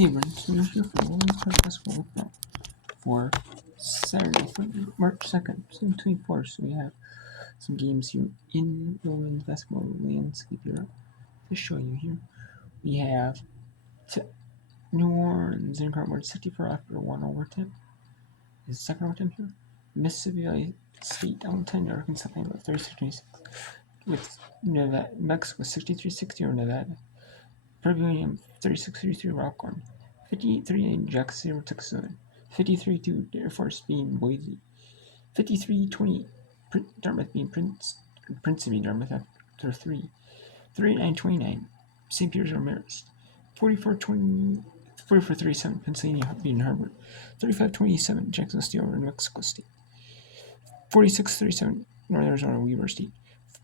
Hey, Brent, so you're here for Women's College Basketball Football for Saturday, March 2nd, 2024. So we have some games here in the women's basketball landscape here to show you here. We have New Orleans in Cardboard 64 after 1 overtime. Is the second overtime here. Mississippi Valley State down 10, Arkansas playing about 36-26 with Nevada, Mexico 63-60 over Nevada. Purdue Union 36-33 Rockhorn. 58-39 Jackson 0 Texas Southern. 53-2 Air Force being Boise. 53-20 Dartmouth being Princeton being Dartmouth after 3. 39-29 St. Peter's or Marist. 44-37 Pennsylvania being Harvard. 35-27 Jacksonville Steel over New Mexico State. 46-37 Northern Arizona Weber State.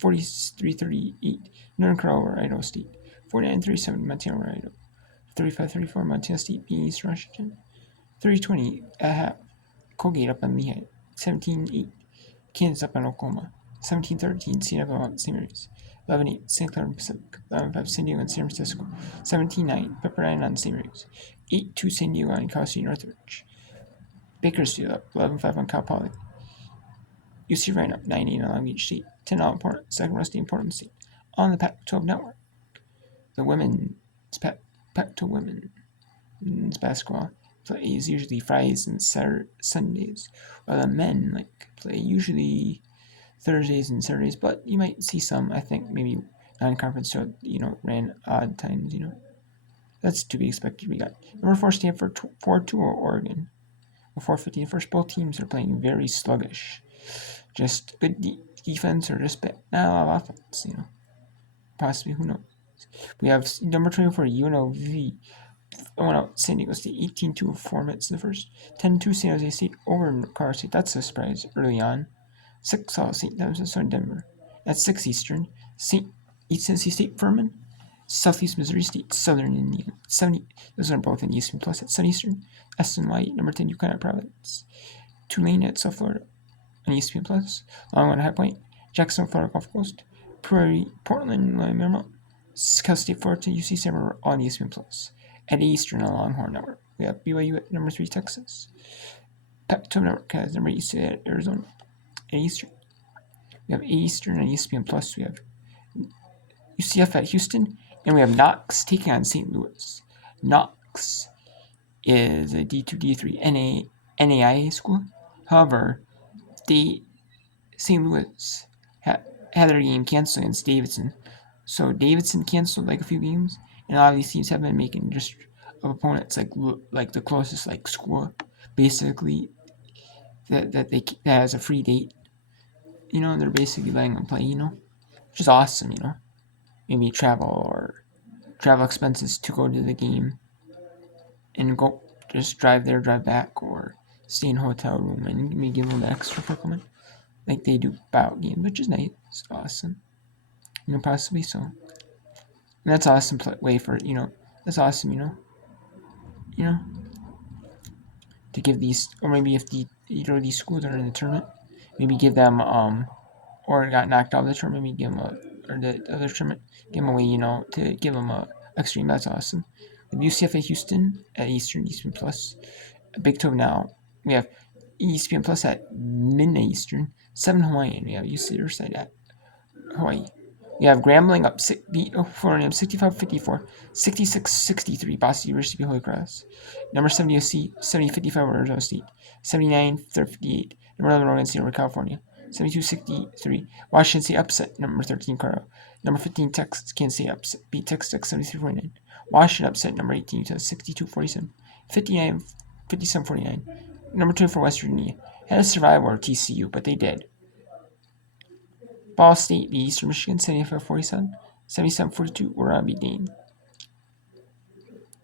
43-38 Northern Colorado over Idaho State. 49-37 Montana over Idaho. 35-34 Montana State beating East Washington. 30-20 at half Colgate up on Lehigh. 17-8 Kansas up on Oklahoma. 17-13 CNF up St. Mary's. 11-8 St. Clair and Pacific. 11-5 San Diego and San Francisco. 17-9 Pepperdine on St. Mary's. 8-2 San Diego on Cal State Northridge. Bakersfield up 11-5 on Cal Poly. UC Ryan up 9-8 on Long Beach State. 10 all important. Second West State Portland State. On the Pac-12 Network. The women's Pac-12 women's basketball plays usually Fridays and Sundays, while the men play usually Thursdays and Saturdays. But you might see some, I think, maybe non-conference, so ran odd times. That's to be expected. We got number 4 Stanford 4-2 Oregon. 4:50. First, both teams are playing very sluggish. Just good defense or just not a lot of offense. Possibly, who knows. We have number 24 UNLV. Went out San Diego State 18-2 with 4 minutes in the first. 10-2 San Jose State over Colorado State. That's a surprise early on. 6 all St. Thomas and Denver. At 6 Eastern. East Tennessee State Furman. Southeast Missouri State Southern Indiana. 70. Those are both in ESPN Plus at 7 Eastern. SNY number 10 UConn at Providence. Tulane at South Florida on ESPN Plus. Longmont High Point. Jacksonville Florida Gulf Coast. Prairie Portland Marymount. Cal State Florida UC San Diego on ESPN Plus. At Eastern on Longhorn Network. We have BYU at number 3 Texas. Pac-12 Network has number 8 at Arizona. At Eastern. We have Eastern on ESPN Plus. We have UCF at Houston. And we have Knox taking on St. Louis. Knox is a D2, D3 NAIA school. However, St. Louis had their game canceled against Davidson. So Davidson canceled a few games, and a lot of these teams have been making just of opponents like the closest school, basically that has a free date. They're basically letting them play. Which is awesome. Maybe travel expenses to go to the game, and go just drive there, drive back, or stay in a hotel room and maybe give them extra for coming, like they do bout games, which is nice. It's awesome. Possibly so. And that's awesome way for that's awesome. To give these, or maybe if these schools are in the tournament, maybe give them or got knocked out of the tournament, maybe give them or the other tournament, give them away, to give them a extreme. That's awesome. With UCF Houston at Eastern Plus. Big 12 now. We have ESPN Plus at midnight Eastern. 7 Hawaiian. We have UC Riverside at Hawaii. We have Grambling beat Florida 65-54, 66-63 Boston University Holy Cross. Number 70 OC 70-55 Arizona State. 79-58 number 11 Oregon State over California. 72-63 Washington State upset number 13 Colorado. Number 15 Texas Kansas State upset beat Texas Tech 73-49. Washington upset number 18 Utah 62-47. 57-49. Number 2 for West Virginia. Had to survive over TCU, but they did. Ball State beat Eastern Michigan 75-47. 77-42 Oregon beat Dane.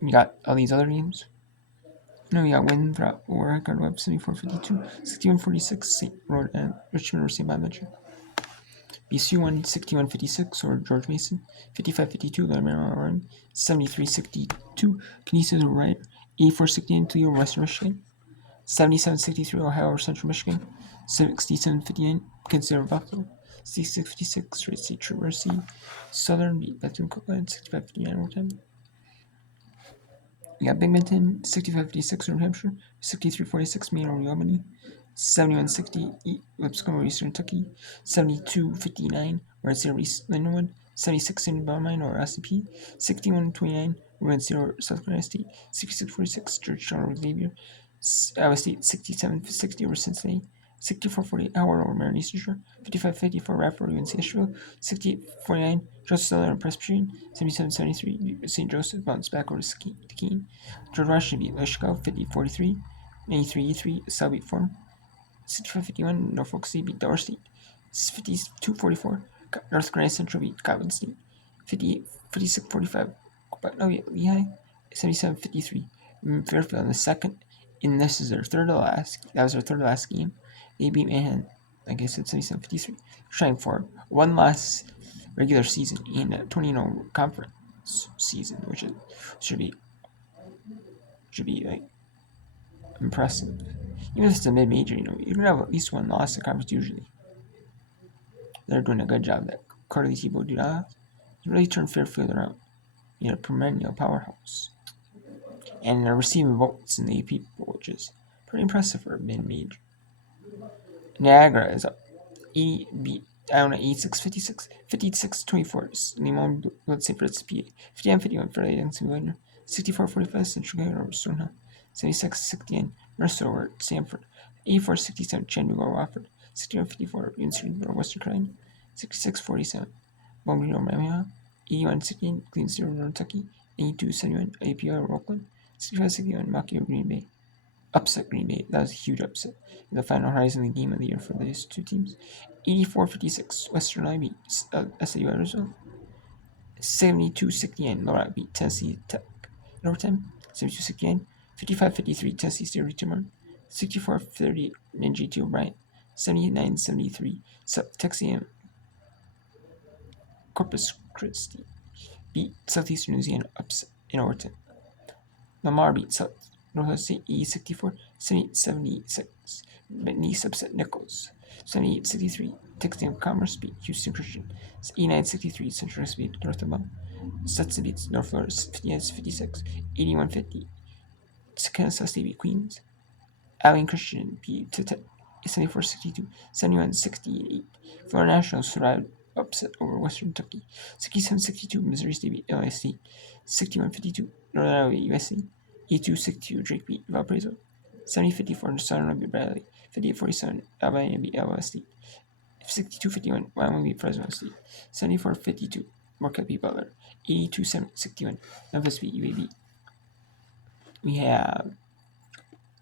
We got all these other games. We got Winthrop or Gardner Webb 74-52. 61-46 St. Richmond or St. Bonaventure. BC won 61-56 over George Mason. 55-52 Maryland Oregon. 73-62 Canisius over Rider. 84-69 Toledo over Western Michigan. 77-63 Ohio over Central Michigan. 67-59 Kansas City over Buffalo. 66-56 Red State University. Southern beat Bethune Cookman 65-59 overtime. We got Binghamton, 65-56 New Hampshire, 63-46 Maine over Albany, 71-60 Lipscomb Eastern Kentucky, 72-59 Red Zero East Lindenwood, 76 in Bellarmine or SCP, 61-29 Red Zero South Carolina State, 66-46 Georgetown over Xavier, Iowa State 67-60 over Cincinnati, 64-48 Howard over Maryland Eastern Shore, 55-54 Radford over UNC Asheville, 68-49 Joseph Southern Presbyterian, 77-73 St. Joseph bounced back over to Keene, George Washington beat Chicago 50-43, 93-3 South beat Forum, 65-51 Norfolk State beat Delaware State, 52-44 North Carolina Central beat Godwin State, 56-45 Bucknell beat Lehigh, 77-53 Fairfield in the second, and this is their third to last. That was their third to last game. They beat Manhattan, like I said, 77-53. Trying for one last regular season and a 20 conference season, which should be like impressive. Even if it's a mid-major, you're gonna have at least one loss in conference usually. They're doing a good job. That Carly Tebow do not. He really turned Fairfield around. A perennial powerhouse. And they're receiving votes in the AP poll, which is pretty impressive for a mid-major. Niagara is up. Beat Iona 86-56, 56-24. Limon Blood St. Fritz PA. 59-51 for the Youngstown winner. 64-45 Central Carolina over Stonehill. 76-69 Mercer over Sanford. 84-67 Chattanooga over Wofford. 61-54 Union over Western Carolina. 66-47 Bowling Green over Miami. 81-68 Cleveland over Kentucky. 82-71 API over Oakland. 65-61 Milwaukee over Green Bay. Upset Green Bay. That was a huge upset. The final Horizon game of the year for these two teams. 84-56 Western Illinois beat SAU Arizona. 72-69 Lorette beat Tennessee Tech in overtime. 72-69 55-53 Tennessee State over Timor. 64-30 Ninja 2 Bryant. 79-73 Texas A&M Corpus Christi beat Southeastern Louisiana upset in overtime. Lamar beat Northwest State 64, 78-76. Nice upset Nichols. 78-63. Texas A&M Commerce beat Houston Christian. 89-63. Central West beat North Alabama. Stetson beats North Florida 59-56. 81-50. Kansas State beat Queens. Allen Christian beat Tech 74-62. 71-68. Florida National survived upset over Western Kentucky. 67-62. Missouri State beat Illinois State. 61-52. Northern Iowa beat USC. 82-62 Drake beat Valparaiso. 70-54 Southern beat Bradley. 58-47 Alabama beat Alabama State. 62-51 Wyoming beat Fresno State. 74-52 Marquette beat Butler. 82-61 Memphis beat UAB. We have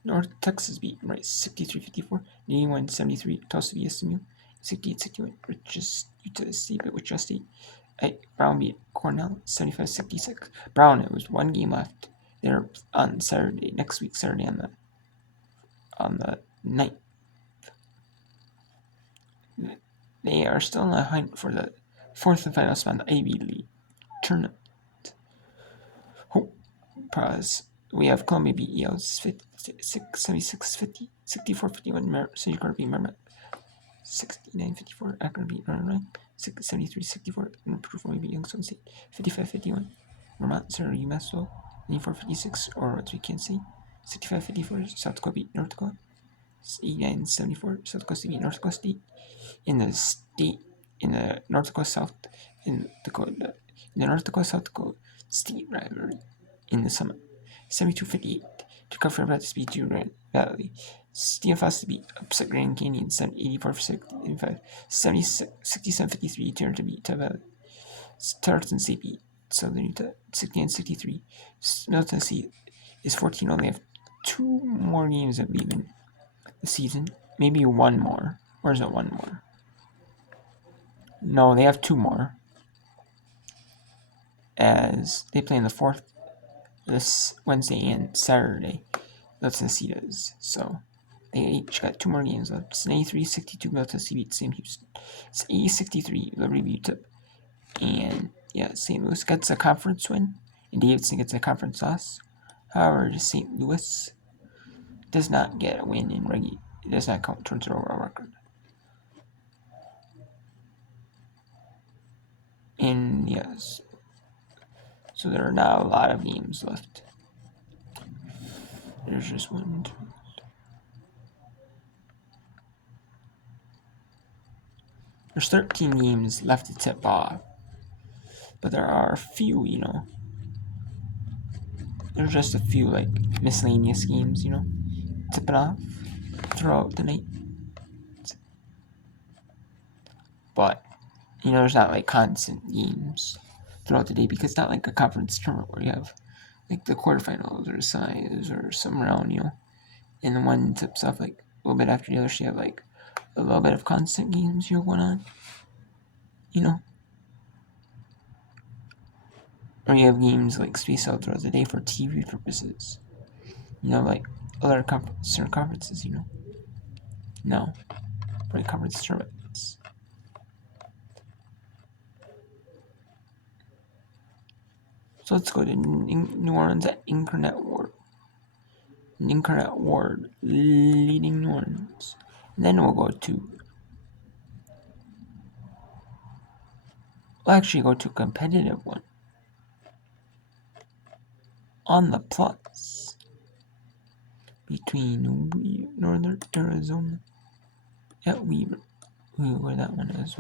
North Texas beat Rice 63-54. 81-73 Tulsa beat SMU. 68-61 Utah State beat Wichita State. Brown beat Cornell 75-66. Brown, it was one game left. They're on Saturday, next week, Saturday on the 9th. They are still in the hunt for the fourth and final spot in the Ivy League tournament. Hope Prize. We have Columbia beat Yale 76-50, 64-51 St. Carter beat Merrimack, 69-54 Akron beat Illinois, 73-64 and Purdue beat Youngstown State, 55-51 Vermont Center UMass 94-56 or what we can see, 65-54 South Dakota beat North Dakota, 89-74 South Dakota State beat North Dakota State. In the North Dakota South South Dakota State rivalry in the summit. 72-58 to cover Baptist beat Grand Valley. Stephen Foster beat upset Grand Canyon 84-65. 67-53 turned to beat Tug Valley. Tarleton State beat Southern Utah 69-63. Middle Tennessee is 14. Only have 2 more games of leaving the season. Maybe 1 more. Or is it 1 more? No, they have 2 more. As they play in the 4th this Wednesday and Saturday. That's Tennessee does. So they each got 2 more games left. It's an 83-62 Middle Tennessee beat Sam Houston. It's 80-63 Liberty beat Utah. And yeah, St. Louis gets a conference win, and Davidson gets a conference loss. However, St. Louis does not get a win in regular. It does not count towards their overall record. And yes, so there are not a lot of games left. there's just one. There's 13 games left to tip off, but there are a few, there's just a few, like, miscellaneous games, tip it off throughout the night. But, there's not, like, constant games throughout the day, because it's not like a conference tournament where you have, like, the quarterfinals or semis or some round, and the one tips off, like, a little bit after the other, so you have, like, a little bit of constant games going on, or you have games, like, spaced out throughout the day for TV purposes, like other certain conferences, no, for conference tournaments. So let's go to New Orleans at Incarnate Ward. Incarnate Ward leading New Orleans. And then we'll actually go to a competitive one. On the plus. Between Northern Arizona at Weaver. Where that one is.